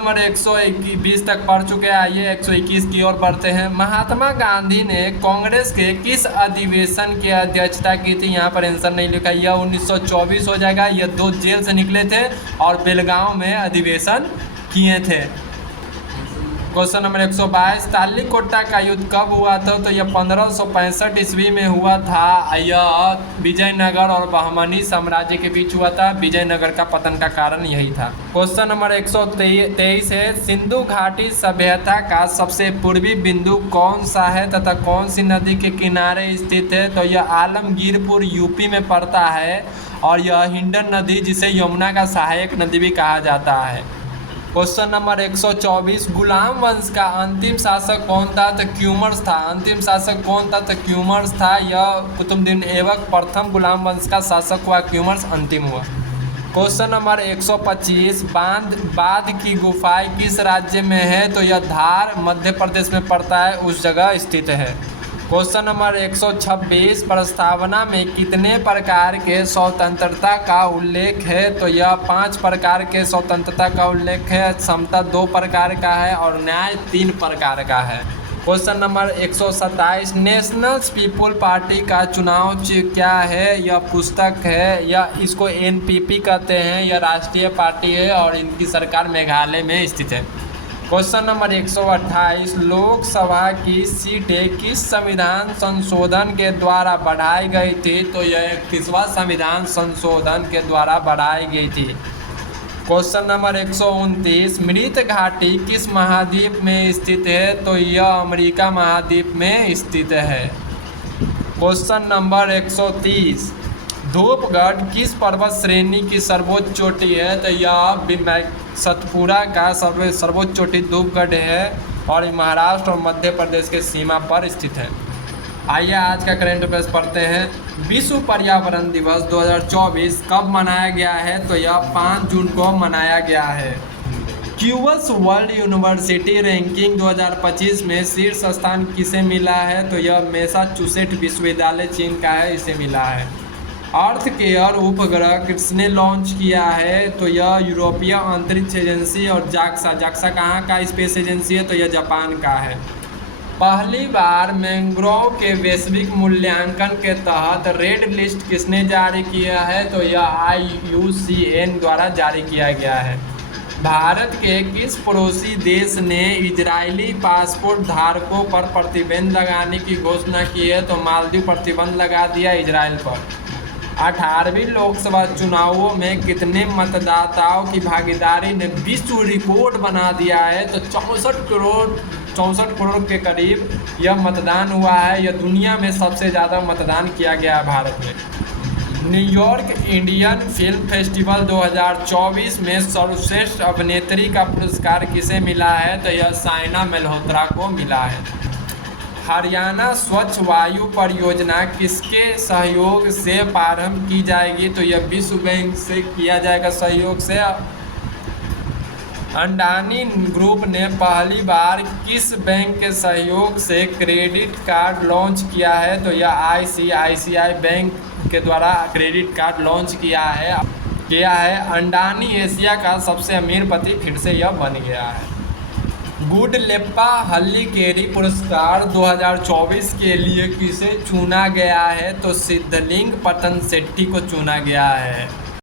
Number 120 तक पढ़ चुके हैं। आइए 121 की ओर बढ़ते हैं। महात्मा गांधी ने कांग्रेस के किस अधिवेशन की अध्यक्षता की थी? यहाँ पर आंसर नहीं लिखा, यह 1924 हो जाएगा। यह 2 जेल से निकले थे और बेलगांव में अधिवेशन किए थे। क्वेश्चन नंबर 122, तालीकोटा का युद्ध कब हुआ था? तो यह 1565 ईस्वी में हुआ था। यह विजयनगर और बहमनी साम्राज्य के बीच हुआ था। विजयनगर का पतन का कारण यही था। क्वेश्चन नंबर 123 है, सिंधु घाटी सभ्यता का सबसे पूर्वी बिंदु कौन सा है तथा कौन सी नदी के किनारे स्थित है? तो यह आलमगीरपुर यूपी में पड़ता है और यह हिंडन नदी, जिसे यमुना का सहायक नदी भी कहा जाता है। क्वेश्चन नंबर 124, गुलाम वंश का अंतिम शासक कौन था? तो क्यूमर्स था। अंतिम शासक कौन था? तो क्यूमर्स था। यह कुतुबुद्दीन ऐबक प्रथम गुलाम वंश का शासक हुआ, क्यूमर्स अंतिम हुआ। क्वेश्चन नंबर 125, बांध की गुफाएं किस राज्य में है? तो यह धार मध्य प्रदेश में पड़ता है, उस जगह स्थित है। क्वेश्चन नंबर 126, प्रस्तावना में कितने प्रकार के स्वतंत्रता का उल्लेख है? तो यह 5 प्रकार के स्वतंत्रता का उल्लेख है। समता 2 प्रकार का है और न्याय 3 प्रकार का है। Question number 127, national people party का चुनाव चिन्ह क्या है? यह पुस्तक है, या इसको एनपीपी कहते हैं। यह राष्ट्रीय पार्टी है और इनकी सरकार मेघालय में स्थित है। क्वेश्चन नंबर 128, लोकसभा की सीटें किस संविधान संशोधन के द्वारा बढ़ाई गई थी? तो यह 31वां संविधान संशोधन के द्वारा बढ़ाई गई थी। क्वेश्चन नंबर 129, मृत घाटी किस महाद्वीप में स्थित है? तो यह अमेरिका महाद्वीप में स्थित है। क्वेश्चन नंबर 130, धूपगढ़ किस पर्वत श्रेणी की सर्वोच्च चोटी है? तो यह सतपुड़ा का सर्वोच्च चोटी धूपगढ़ है और महाराष्ट्र और मध्य प्रदेश के सीमा पर स्थित है। आइए आज का करंट अफेयर्स पढ़ते हैं। विश्व पर्यावरण दिवस 2024 कब मनाया गया है? तो यह 5 जून को मनाया गया है। क्यूबस वर्ल्ड यूनिवर्सिटी रैंकिंग 2025 में शीर्ष स्थान किसे मिला है? तो यह मैसाचुसेट्स विश्वविद्यालय चीन का है, इसे मिला है। अर्थ केयर उपग्रह किसने लॉन्च किया है? तो यह यूरोपीय अंतरिक्ष एजेंसी और जाक्सा कहाँ का स्पेस एजेंसी है? तो यह जापान का है। पहली बार मैंग्रोव के वैश्विक मूल्यांकन के तहत रेड लिस्ट किसने जारी किया है? तो यह IUCN द्वारा जारी किया गया है। भारत के किस पड़ोसी देश ने इजरायली पासपोर्ट धारकों पर प्रतिबंध लगाने की घोषणा की है? तो मालदीव प्रतिबंध लगा दिया इजराइल पर। 18वीं लोकसभा चुनावों में कितने मतदाताओं की भागीदारी ने विश्व रिकॉर्ड बना दिया है? तो 64 करोड़ के करीब यह मतदान हुआ है। यह दुनिया में सबसे ज़्यादा मतदान किया गया है भारत में। न्यूयॉर्क इंडियन फिल्म फेस्टिवल 2024 में सर्वश्रेष्ठ अभिनेत्री का पुरस्कार किसे मिला है? तो यह साइना मल्होत्रा को मिला है। हरियाणा स्वच्छ वायु परियोजना किसके सहयोग से प्रारंभ की जाएगी? तो यह विश्व बैंक से किया जाएगा सहयोग से। अडानी ग्रुप ने पहली बार किस बैंक के सहयोग से क्रेडिट कार्ड लॉन्च किया है? तो यह ICICI बैंक के द्वारा क्रेडिट कार्ड लॉन्च किया है। अडानी एशिया का सबसे अमीर पति फिर से यह बन गया है। गुडलेप्पा हल्लीकेरी पुरस्कार 2024 के लिए किसे चुना गया है? तो सिद्धलिंग पतनशेट्टी को चुना गया है।